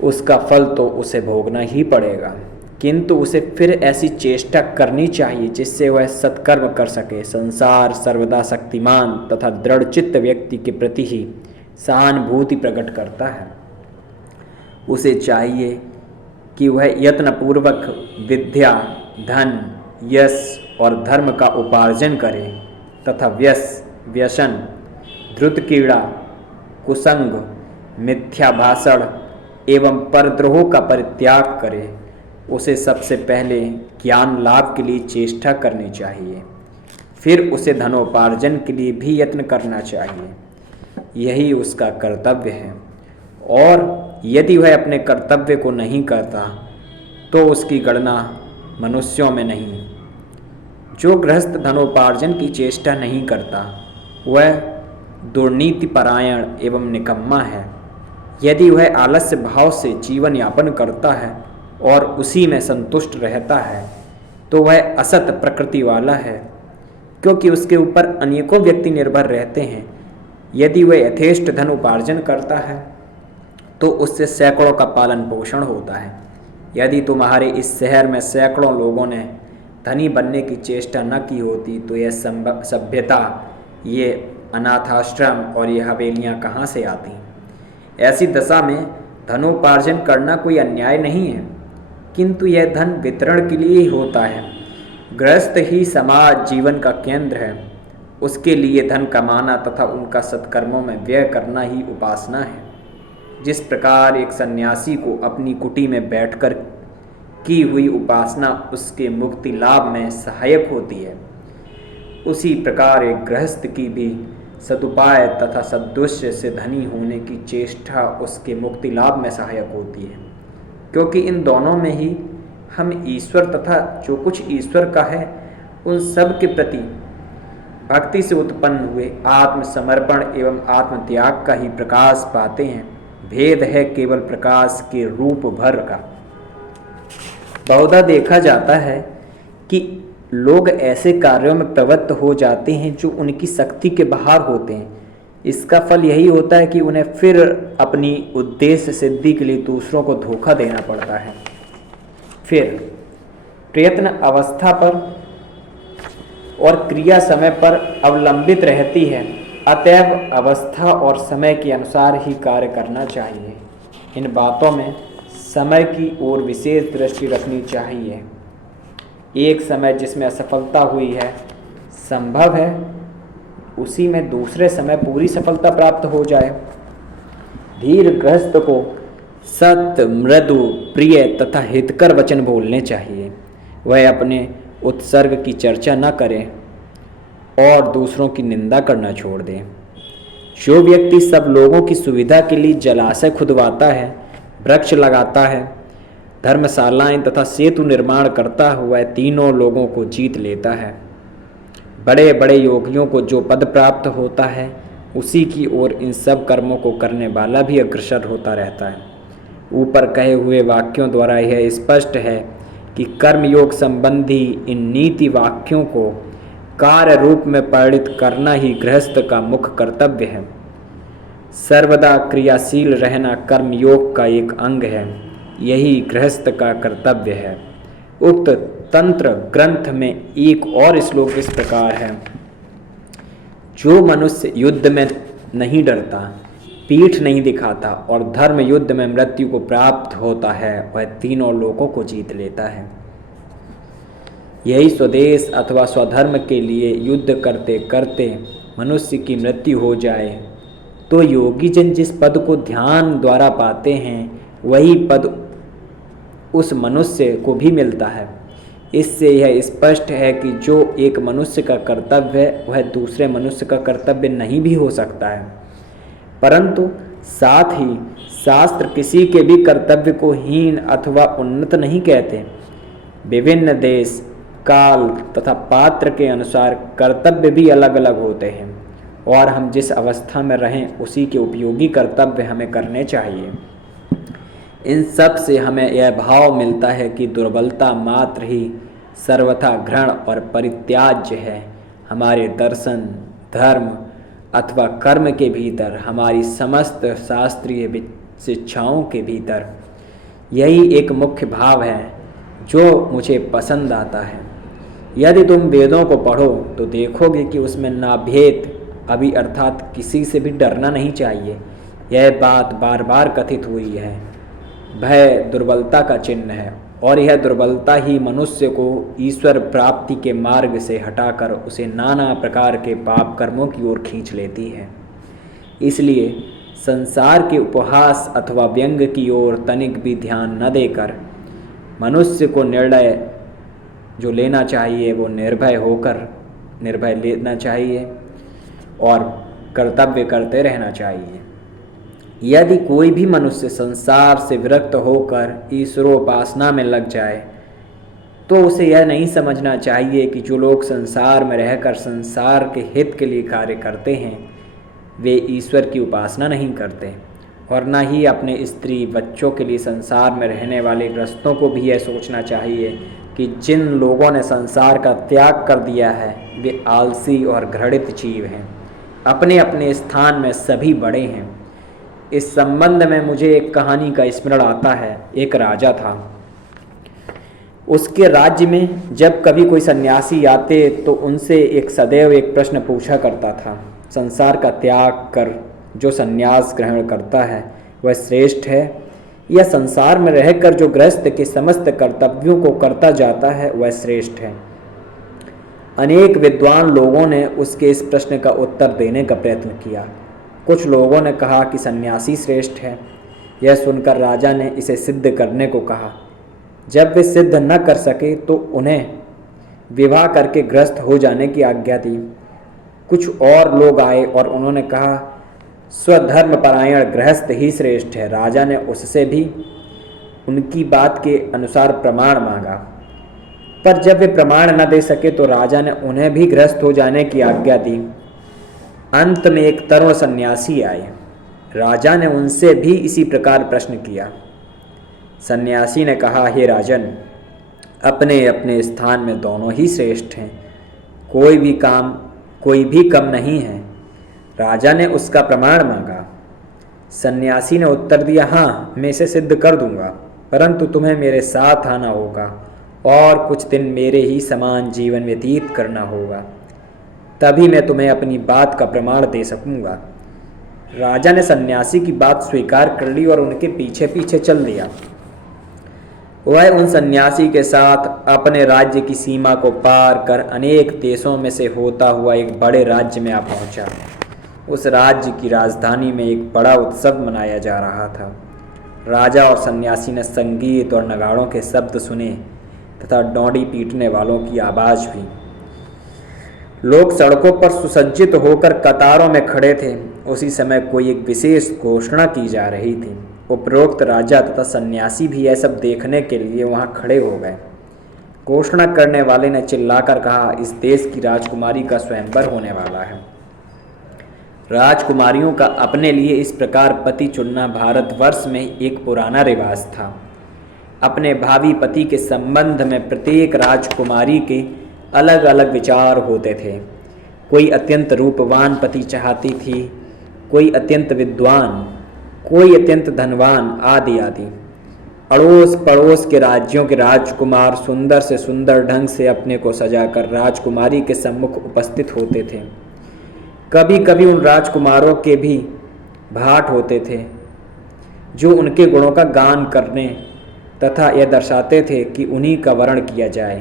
उसका फल तो उसे भोगना ही पड़ेगा, किंतु उसे फिर ऐसी चेष्टा करनी चाहिए जिससे वह सत्कर्म कर सके। संसार सर्वदा शक्तिमान तथा दृढ़चित्त व्यक्ति के प्रति ही सहानुभूति प्रकट करता है। उसे चाहिए कि वह यत्नपूर्वक विद्या, धन, यश और धर्म का उपार्जन करे तथा व्यसन, धृत क्रीड़ा, कुसंग, मिथ्या भाषण एवं परद्रोह का परित्याग करे। उसे सबसे पहले ज्ञान लाभ के लिए चेष्टा करनी चाहिए, फिर उसे धनोपार्जन के लिए भी यत्न करना चाहिए। यही उसका कर्तव्य है, और यदि वह अपने कर्तव्य को नहीं करता तो उसकी गणना मनुष्यों में नहीं। जो गृहस्थ धनोपार्जन की चेष्टा नहीं करता वह दुर्नीति परायण एवं निकम्मा है। यदि वह आलस्य भाव से जीवन यापन करता है और उसी में संतुष्ट रहता है तो वह असत प्रकृति वाला है, क्योंकि उसके ऊपर अनेकों व्यक्ति निर्भर रहते हैं। यदि वह यथेष्ट धन उपार्जन करता है तो उससे सैकड़ों का पालन पोषण होता है। यदि तुम्हारे इस शहर में सैकड़ों लोगों ने धनी बनने की चेष्टा न की होती तो यह सभ्यता, ये अनाथाश्रम और ये हवेलियाँ कहाँ से आती। ऐसी दशा में धनोपार्जन करना कोई अन्याय नहीं है, किंतु यह धन वितरण के लिए ही होता है। गृहस्थ ही समाज जीवन का केंद्र है, उसके लिए धन कमाना तथा उनका सत्कर्मों में व्यय करना ही उपासना है। जिस प्रकार एक सन्यासी को अपनी कुटी में बैठकर की हुई उपासना उसके मुक्ति लाभ में सहायक होती है, उसी प्रकार एक गृहस्थ की भी सदुपाय तथा सदुष्य से धनी होने की चेष्टा उसके मुक्ति लाभ में सहायक होती है, क्योंकि इन दोनों में ही हम ईश्वर तथा जो कुछ ईश्वर का है उन सब के प्रति भक्ति से उत्पन्न हुए आत्मसमर्पण एवं आत्मत्याग का ही प्रकाश पाते हैं। भेद है केवल प्रकाश के रूप भर का। बहुधा देखा जाता है कि लोग ऐसे कार्यों में प्रवृत्त हो जाते हैं जो उनकी शक्ति के बाहर होते हैं। इसका फल यही होता है कि उन्हें फिर अपनी उद्देश्य सिद्धि के लिए दूसरों को धोखा देना पड़ता है। फिर प्रयत्न अवस्था पर और क्रिया समय पर अवलंबित रहती है, अतएव अवस्था और समय के अनुसार ही कार्य करना चाहिए। इन बातों में समय की ओर विशेष दृष्टि रखनी चाहिए। एक समय जिसमें असफलता हुई है, संभव है उसी में दूसरे समय पूरी सफलता प्राप्त हो जाए। धीर गृहस्थ को सत्य, मृदु, प्रिय तथा हितकर वचन बोलने चाहिए। वह अपने उत्सर्ग की चर्चा न करे और दूसरों की निंदा करना छोड़ दे। जो व्यक्ति सब लोगों की सुविधा के लिए जलाशय खुदवाता है, वृक्ष लगाता है, धर्मशालाएं तथा सेतु निर्माण करता हुआ तीनों लोगों को जीत लेता है। बड़े बड़े योगियों को जो पद प्राप्त होता है उसी की ओर इन सब कर्मों को करने वाला भी अग्रसर होता रहता है। ऊपर कहे हुए वाक्यों द्वारा यह स्पष्ट है कि कर्मयोग संबंधी इन नीति वाक्यों को कार्य रूप में परिणित करना ही गृहस्थ का मुख्य कर्तव्य है। सर्वदा क्रियाशील रहना कर्मयोग का एक अंग है, यही गृहस्थ का कर्तव्य है। उक्त तंत्र ग्रंथ में एक और श्लोक इस प्रकार है, जो मनुष्य युद्ध में नहीं डरता, पीठ नहीं दिखाता और धर्म युद्ध में मृत्यु को प्राप्त होता है, वह तीनों लोकों को जीत लेता है। यही स्वदेश अथवा स्वधर्म के लिए युद्ध करते करते मनुष्य की मृत्यु हो जाए तो योगी जन जिस पद को ध्यान द्वारा पाते हैं, वही पद उस मनुष्य को भी मिलता है। इससे यह स्पष्ट है कि जो एक मनुष्य का कर्तव्य है, वह दूसरे मनुष्य का कर्तव्य नहीं भी हो सकता है। परंतु साथ ही शास्त्र किसी के भी कर्तव्य को हीन अथवा उन्नत नहीं कहते। विभिन्न देश, काल तथा पात्र के अनुसार कर्तव्य भी अलग अलग होते हैं और हम जिस अवस्था में रहें उसी के उपयोगी कर्तव्य हमें करने चाहिए। इन सब से हमें यह भाव मिलता है कि दुर्बलता मात्र ही सर्वथा घृण और परित्याज्य है। हमारे दर्शन, धर्म अथवा कर्म के भीतर, हमारी समस्त शास्त्रीय शिक्षाओं के भीतर यही एक मुख्य भाव है जो मुझे पसंद आता है। यदि तुम वेदों को पढ़ो तो देखोगे कि उसमें नाभेद अभी अर्थात किसी से भी डरना नहीं चाहिए। यह बात बार बार कथित हुई है। भय दुर्बलता का चिन्ह है और यह दुर्बलता ही मनुष्य को ईश्वर प्राप्ति के मार्ग से हटाकर उसे नाना प्रकार के पाप कर्मों की ओर खींच लेती है। इसलिए संसार के उपहास अथवा व्यंग की ओर तनिक भी ध्यान न देकर मनुष्य को निर्णय जो लेना चाहिए वो निर्भय लेना चाहिए और कर्तव्य करते रहना चाहिए। यदि कोई भी मनुष्य संसार से विरक्त होकर ईश्वरोपासना में लग जाए तो उसे यह नहीं समझना चाहिए कि जो लोग संसार में रहकर संसार के हित के लिए कार्य करते हैं वे ईश्वर की उपासना नहीं करते, और न ही अपने स्त्री बच्चों के लिए संसार में रहने वाले गृहस्थों को भी यह सोचना चाहिए कि जिन लोगों ने संसार का त्याग कर दिया है वे आलसी और घृणित जीव हैं। अपने अपने स्थान में सभी बड़े हैं। इस संबंध में मुझे एक कहानी का स्मरण आता है। एक राजा था। उसके राज्य में जब कभी कोई सन्यासी आते तो उनसे सदैव एक प्रश्न पूछा करता था, संसार का त्याग कर जो सन्यास ग्रहण करता है वह श्रेष्ठ है या संसार में रहकर जो गृहस्थ के समस्त कर्तव्यों को करता जाता है वह श्रेष्ठ है। अनेक विद्वान लोगों ने उसके इस प्रश्न का उत्तर देने का प्रयत्न किया। कुछ लोगों ने कहा कि सन्यासी श्रेष्ठ है। यह सुनकर राजा ने इसे सिद्ध करने को कहा। जब वे सिद्ध न कर सके तो उन्हें विवाह करके गृहस्थ हो जाने की आज्ञा दी। कुछ और लोग आए और उन्होंने कहा स्वधर्म परायण गृहस्थ ही श्रेष्ठ है। राजा ने उससे भी उनकी बात के अनुसार प्रमाण मांगा, पर जब वे प्रमाण न दे सके तो राजा ने उन्हें भी गृहस्थ हो जाने की आज्ञा दी। अंत में एक तरुण सन्यासी आए। राजा ने उनसे भी इसी प्रकार प्रश्न किया। सन्यासी ने कहा, हे राजन, अपने अपने स्थान में दोनों ही श्रेष्ठ हैं, कोई भी कम नहीं है। राजा ने उसका प्रमाण मांगा। सन्यासी ने उत्तर दिया, हाँ, मैं इसे सिद्ध कर दूंगा, परंतु तुम्हें मेरे साथ आना होगा और कुछ दिन मेरे ही समान जीवन व्यतीत करना होगा, तभी मैं तुम्हें अपनी बात का प्रमाण दे सकूंगा। राजा ने सन्यासी की बात स्वीकार कर ली और उनके पीछे पीछे चल दिया। वह उन सन्यासी के साथ अपने राज्य की सीमा को पार कर अनेक देशों में से होता हुआ एक बड़े राज्य में आ पहुंचा। उस राज्य की राजधानी में एक बड़ा उत्सव मनाया जा रहा था। राजा और सन्यासी ने संगीत और नगाड़ों के शब्द सुने तथा डोंडी पीटने वालों की आवाज़ भी। लोग सड़कों पर सुसज्जित होकर कतारों में खड़े थे। उसी समय कोई एक विशेष घोषणा की जा रही थी। उपरोक्त राजा तथा सन्यासी भी यह सब देखने के लिए वहां खड़े हो गए। घोषणा करने वाले ने चिल्लाकर कहा, इस देश की राजकुमारी का स्वयंवर होने वाला है। राजकुमारियों का अपने लिए इस प्रकार पति चुनना भारतवर्ष में एक पुराना रिवाज था। अपने भावी पति के संबंध में प्रत्येक राजकुमारी के अलग अलग विचार होते थे। कोई अत्यंत रूपवान पति चाहती थी, कोई अत्यंत विद्वान, कोई अत्यंत धनवान, आदि आदि। अड़ोस पड़ोस के राज्यों के राजकुमार सुंदर से सुंदर ढंग से अपने को सजाकर राजकुमारी के सम्मुख उपस्थित होते थे। कभी कभी उन राजकुमारों के भी भाट होते थे जो उनके गुणों का गान करने तथा यह दर्शाते थे कि उन्हीं का वर्ण किया जाए।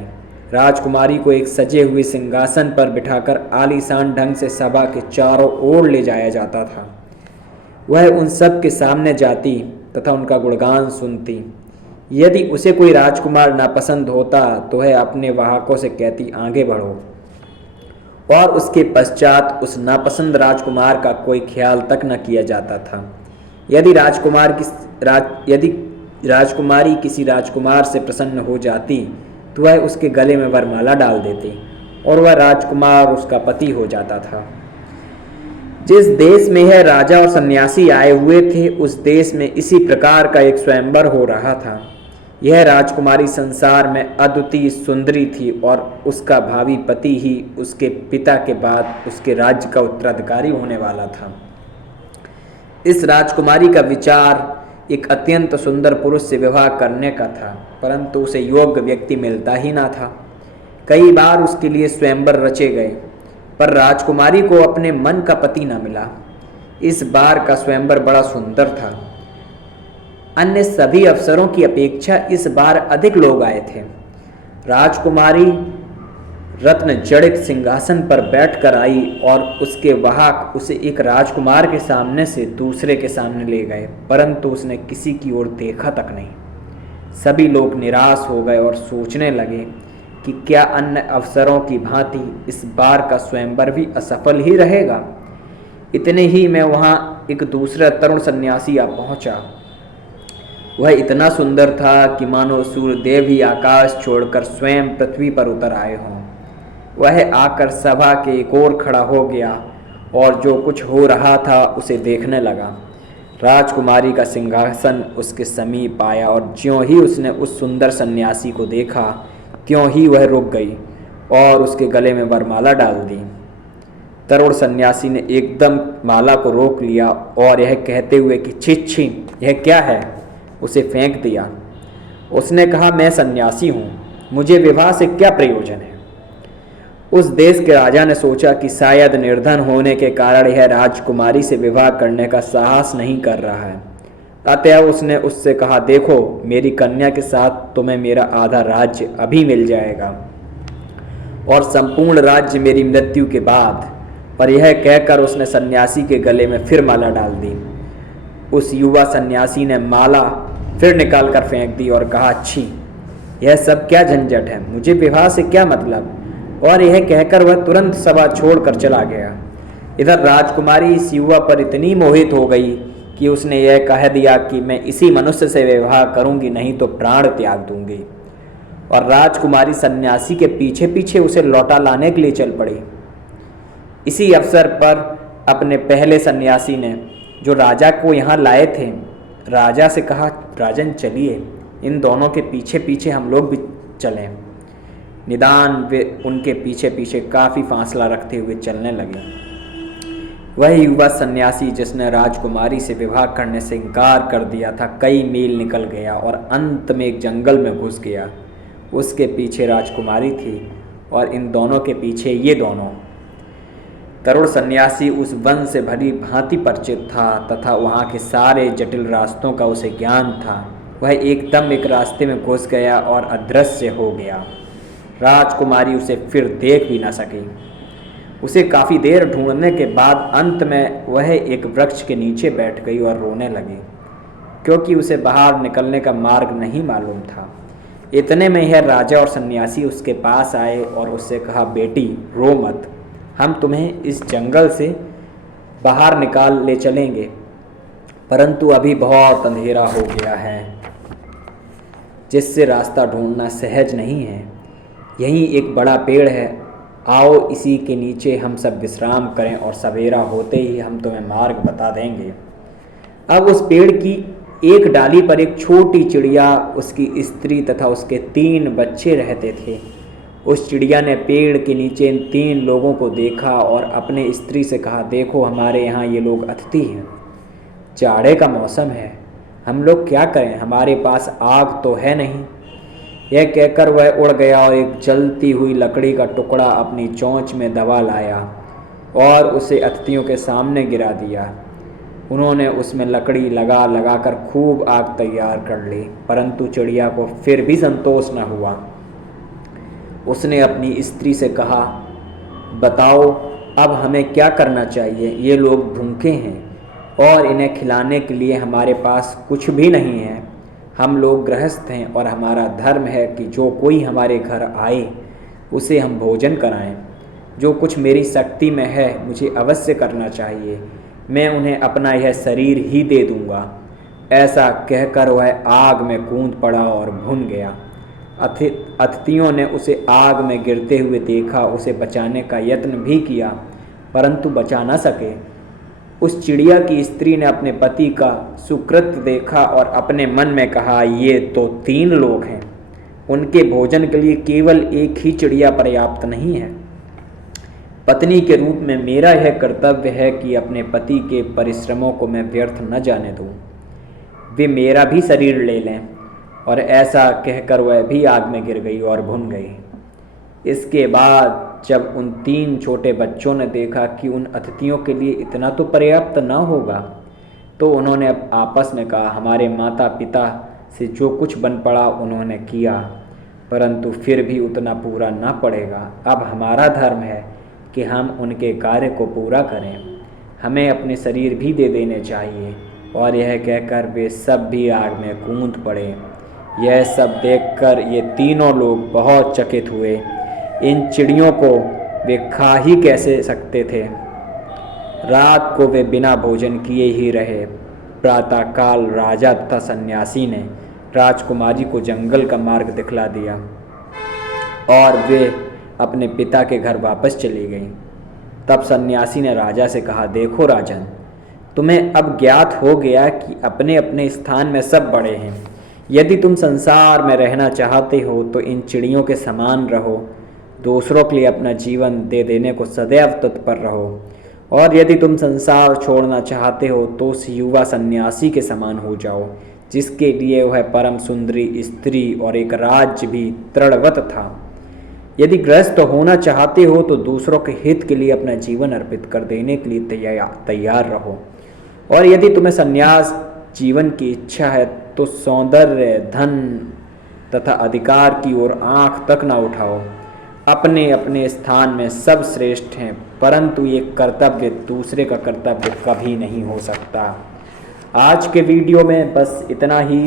राजकुमारी को एक सजे हुए सिंहासन पर बिठाकर आलीशान ढंग से सभा के चारों ओर ले जाया जाता था। वह उन सब के सामने जाती तथा उनका गुणगान सुनती। यदि उसे कोई राजकुमार नापसंद होता तो वह अपने वाहकों से कहती, आगे बढ़ो, और उसके पश्चात उस नापसंद राजकुमार का कोई ख्याल तक न किया जाता था। यदि राजकुमारी किसी राजकुमार से प्रसन्न हो जाती तो वह उसके गले में वरमाला डाल देती और वह राजकुमार उसका पति हो जाता था। जिस देश में यह राजा और सन्यासी आए हुए थे उस देश में इसी प्रकार का एक स्वयंवर हो रहा था। यह राजकुमारी संसार में अद्वितीय सुंदरी थी और उसका भावी पति ही उसके पिता के बाद उसके राज्य का उत्तराधिकारी होने वाला था। इस राजकुमारी का विचार एक अत्यंत सुंदर पुरुष से विवाह करने का था, परंतु उसे योग्य व्यक्ति मिलता ही ना था। कई बार उसके लिए स्वयंवर रचे गए पर राजकुमारी को अपने मन का पति न मिला। इस बार का स्वयंवर बड़ा सुंदर था। अन्य सभी अवसरों की अपेक्षा इस बार अधिक लोग आए थे। राजकुमारी रत्न जड़ित सिंहासन पर बैठकर आई और उसके वाहक उसे एक राजकुमार के सामने से दूसरे के सामने ले गए, परंतु उसने किसी की ओर देखा तक नहीं। सभी लोग निराश हो गए और सोचने लगे कि क्या अन्य अवसरों की भांति इस बार का स्वयंवर भी असफल ही रहेगा। इतने ही में वहाँ एक दूसरा तरुण सन्यासी आ पहुँचा। वह इतना सुंदर था कि मानो सूर्यदेव ही आकाश छोड़कर स्वयं पृथ्वी पर उतर आए हों। वह आकर सभा के एक ओर खड़ा हो गया और जो कुछ हो रहा था उसे देखने लगा। राजकुमारी का सिंहासन उसके समीप आया और ज्यों ही उसने उस सुंदर सन्यासी को देखा त्यों ही वह रुक गई और उसके गले में वरमाला डाल दी। तरुण सन्यासी ने एकदम माला को रोक लिया और यह कहते हुए कि छी छी, यह क्या है, उसे फेंक दिया। उसने कहा, मैं सन्यासी हूँ, मुझे विवाह से क्या प्रयोजन है। उस देश के राजा ने सोचा कि शायद निर्धन होने के कारण यह राजकुमारी से विवाह करने का साहस नहीं कर रहा है। अतएव उसने उससे कहा, देखो, मेरी कन्या के साथ तुम्हें मेरा आधा राज्य अभी मिल जाएगा और संपूर्ण राज्य मेरी मृत्यु के बाद। पर यह कहकर उसने सन्यासी के गले में फिर माला डाल दी। उस युवा सन्यासी ने माला फिर निकाल कर फेंक दी और कहा, अच्छी, यह सब क्या झंझट है, मुझे विवाह से क्या मतलब। और यह कहकर वह तुरंत सभा छोड़कर चला गया। इधर राजकुमारी इस युवा पर इतनी मोहित हो गई कि उसने यह कह दिया कि मैं इसी मनुष्य से विवाह करूंगी, नहीं तो प्राण त्याग दूंगी। और राजकुमारी सन्यासी के पीछे पीछे उसे लौटा लाने के लिए चल पड़ी। इसी अवसर पर अपने पहले सन्यासी ने, जो राजा को यहाँ लाए थे, राजा से कहा, राजन चलिए, इन दोनों के पीछे पीछे हम लोग भी चलें। निदान वे उनके पीछे पीछे काफ़ी फासला रखते हुए चलने लगे। वह युवा सन्यासी जिसने राजकुमारी से विवाह करने से इनकार कर दिया था, कई मील निकल गया और अंत में एक जंगल में घुस गया। उसके पीछे राजकुमारी थी और इन दोनों के पीछे ये दोनों। तरुण सन्यासी उस वन से भली भांति परिचित था तथा वहाँ के सारे जटिल रास्तों का उसे ज्ञान था। वह एकदम एक रास्ते में घुस गया और अदृश्य हो गया। राजकुमारी उसे फिर देख भी न सकी। उसे काफ़ी देर ढूंढने के बाद अंत में वह एक वृक्ष के नीचे बैठ गई और रोने लगी, क्योंकि उसे बाहर निकलने का मार्ग नहीं मालूम था। इतने में यह राजा और सन्यासी उसके पास आए और उससे कहा, बेटी रो मत, हम तुम्हें इस जंगल से बाहर निकाल ले चलेंगे, परंतु अभी बहुत अंधेरा हो गया है जिससे रास्ता ढूंढना सहज नहीं है। यहीं एक बड़ा पेड़ है, आओ इसी के नीचे हम सब विश्राम करें और सवेरा होते ही हम तुम्हें मार्ग बता देंगे। अब उस पेड़ की एक डाली पर एक छोटी चिड़िया, उसकी स्त्री तथा उसके 3 बच्चे रहते थे। उस चिड़िया ने पेड़ के नीचे इन 3 लोगों को देखा और अपने स्त्री से कहा, देखो, हमारे यहाँ ये लोग अतिथि हैं, जाड़े का मौसम है, हम लोग क्या करें, हमारे पास आग तो है नहीं। यह कहकर वह उड़ गया और एक जलती हुई लकड़ी का टुकड़ा अपनी चोंच में दबा लाया और उसे अतिथियों के सामने गिरा दिया। उन्होंने उसमें लकड़ी लगा लगाकर खूब आग तैयार कर ली, परंतु चिड़िया को फिर भी संतोष न हुआ। उसने अपनी स्त्री से कहा, बताओ अब हमें क्या करना चाहिए। ये लोग भूखे हैं और इन्हें खिलाने के लिए हमारे पास कुछ भी नहीं है। हम लोग गृहस्थ हैं और हमारा धर्म है कि जो कोई हमारे घर आए उसे हम भोजन कराएं। जो कुछ मेरी शक्ति में है मुझे अवश्य करना चाहिए। मैं उन्हें अपना यह शरीर ही दे दूंगा। ऐसा कहकर वह आग में कूद पड़ा और भुन गया। अतिथियों ने उसे आग में गिरते हुए देखा, उसे बचाने का यत्न भी किया, परंतु बचा न सके। उस चिड़िया की स्त्री ने अपने पति का सुकृत्य देखा और अपने मन में कहा, ये तो 3 लोग हैं, उनके भोजन के लिए केवल एक ही चिड़िया पर्याप्त नहीं है। पत्नी के रूप में मेरा यह कर्तव्य है कि अपने पति के परिश्रमों को मैं व्यर्थ न जाने दूं। वे मेरा भी शरीर ले लें। और ऐसा कहकर वह भी आग में गिर गई और भुन गई। इसके बाद जब उन 3 छोटे बच्चों ने देखा कि उन अतिथियों के लिए इतना तो पर्याप्त न होगा, तो उन्होंने आपस में कहा, हमारे माता पिता से जो कुछ बन पड़ा उन्होंने किया, परंतु फिर भी उतना पूरा न पड़ेगा। अब हमारा धर्म है कि हम उनके कार्य को पूरा करें। हमें अपने शरीर भी दे देने चाहिए। और यह कहकर वे सब भी आग में कूद पड़े। यह सब देखकर ये तीनों लोग बहुत चकित हुए। इन चिड़ियों को वे खा ही कैसे सकते थे। रात को वे बिना भोजन किए ही रहे। प्रातःकाल राजा तथा सन्यासी ने राजकुमारी को जंगल का मार्ग दिखला दिया और वे अपने पिता के घर वापस चली गईं। तब सन्यासी ने राजा से कहा, देखो राजन, तुम्हें अब ज्ञात हो गया कि अपने अपने स्थान में सब बड़े हैं। यदि तुम संसार में रहना चाहते हो तो इन चिड़ियों के समान रहो, दूसरों के लिए अपना जीवन दे देने को सदैव तत्पर रहो। और यदि तुम संसार छोड़ना चाहते हो तो उस युवा सन्यासी के समान हो जाओ, जिसके लिए वह परम सुंदरी स्त्री और एक राज्य भी दृढ़वत था। यदि गृहस्थ होना चाहते हो तो दूसरों के हित के लिए अपना जीवन अर्पित कर देने के लिए तैयार रहो। और यदि तुम्हें संन्यास जीवन की इच्छा है तो सौंदर्य, धन तथा अधिकार की ओर आंख तक न उठाओ। अपने अपने स्थान में सब श्रेष्ठ हैं, परंतु ये कर्तव्य दूसरे का कर्तव्य कभी नहीं हो सकता। आज के वीडियो में बस इतना ही।